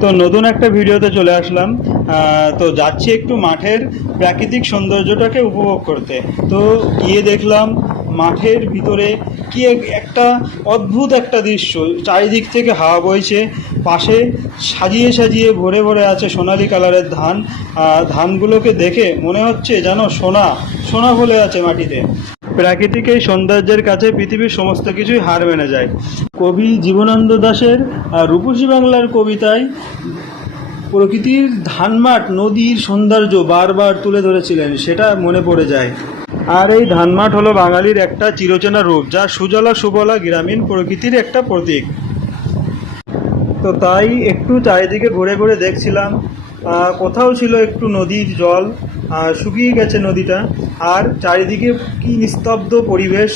তো নতুন একটা ভিডিওতে চলে আসলাম। তো যাচ্ছি একটু মাঠের প্রাকৃতিক সৌন্দর্যটাকে উপভোগ করতে। তো গিয়ে দেখলাম মাঠের ভিতরে কি একটা অদ্ভুত একটা দৃশ্য। চারিদিক থেকে হাওয়া বইছে, পাশে সাজিয়ে সাজিয়ে ভরে ভরে আছে সোনালি কালারের ধান। ধানগুলোকে দেখে মনে হচ্ছে যেন সোনা সোনা ফলে আছে মাটিতে। প্রাকৃতিক এই সৌন্দর্যের কাছে পৃথিবীর সমস্ত কিছুই হার মেনে যায়। কবি জীবনানন্দ দাশের রূপসী বাংলার কবিতায় প্রকৃতির ধানমাঠ নদীর সৌন্দর্য বারবার তুলে ধরেছিলেন, সেটা মনে পড়ে যায়। আর এই ধানমাঠ হলো বাঙালির একটা চিরচেনা রূপ, যা সুজলা সুফলা গ্রামীণ প্রকৃতির একটা প্রতীক। তো তাই একটু চারিদিকে ঘুরে ঘুরে দেখছিলাম। কোথাও ছিল একটু নদীর জল, শুকিয়ে গেছে নদীটা। আর চারিদিকে কি নিস্তব্ধ পরিবেশ,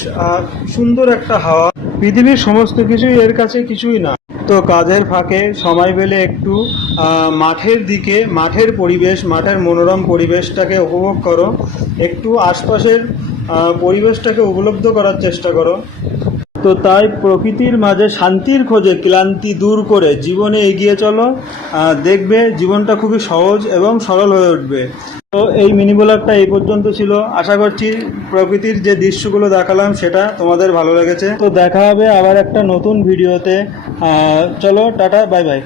সুন্দর একটা হাওয়া। পৃথিবীর সমস্ত কিছুই এর কাছে কিছুই না। তো কাজের ফাঁকে সময় পেলে একটু মাঠের দিকে, মাঠের পরিবেশ, মাঠের মনোরম পরিবেশটাকে উপভোগ করো, একটু আশপাশের পরিবেশটাকে উপলব্ধ করার চেষ্টা করো। তো তাই প্রকৃতির মাঝে শান্তির খোঁজে ক্লান্তি দূর করে জীবনে এগিয়ে চলো। দেখবে জীবনটা খুবই সহজ এবং সরল হয়ে উঠবে। তো এই মিনি ব্লগটা এই পর্যন্ত ছিল। আশা করছি প্রকৃতির যে দৃশ্যগুলো দেখালাম সেটা তোমাদের ভালো লেগেছে। তো দেখা হবে আবার একটা নতুন ভিডিওতে। চলো, টাটা, বাই বাই।